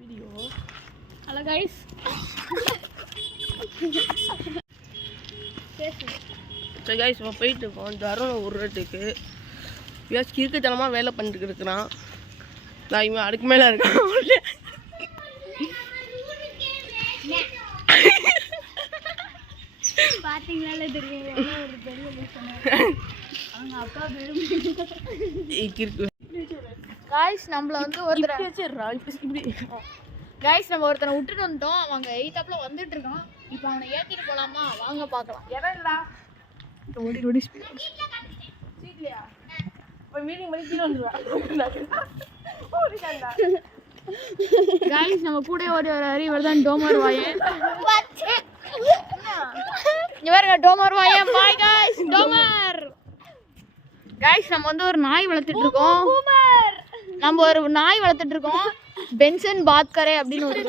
Video. Hello guys. சரி guys, நம்ம போயிட்டு இருக்கோம் தருணை உருட்டுக்கு. ஏதாச்சும் கிறுக்குத்தனமாக வேலை பண்ணிட்டு இருக்கிறான். நான் இவன் அதுக்கு மேலே இருக்கேன். பாத்தீங்களா தெரியும் ஒரு பெரிய அவங்க அப்பா பேரும் காய்ஸ். நம்மள வந்து காய்ஸ் நம்ம ஒருத்தனை விட்டுட்டு வந்துட்டோம். அவங்க எய்தாப்புல வந்துட்டு இருக்கான். இப்போ அவனை ஏத்திட்டு போலாமா? வாங்க பார்க்கலாம். எடா ஓடி ஓடி சீட்லையா இப்போ மீட்டிங் பண்ணி கீழே வந்துடுவான். காய்ஸ் நம்ம கூட ஓடி வர இவர் தான் டோமர் வாயன். இவருங்க டோமர் வாயன். Bye guys. டோமர் காய்ஸ், நம்ம வந்து ஒரு நாய் வளர்த்துட்டு இருக்கோம். பென்சன் பாத்கரே அப்படின்னு ஒரு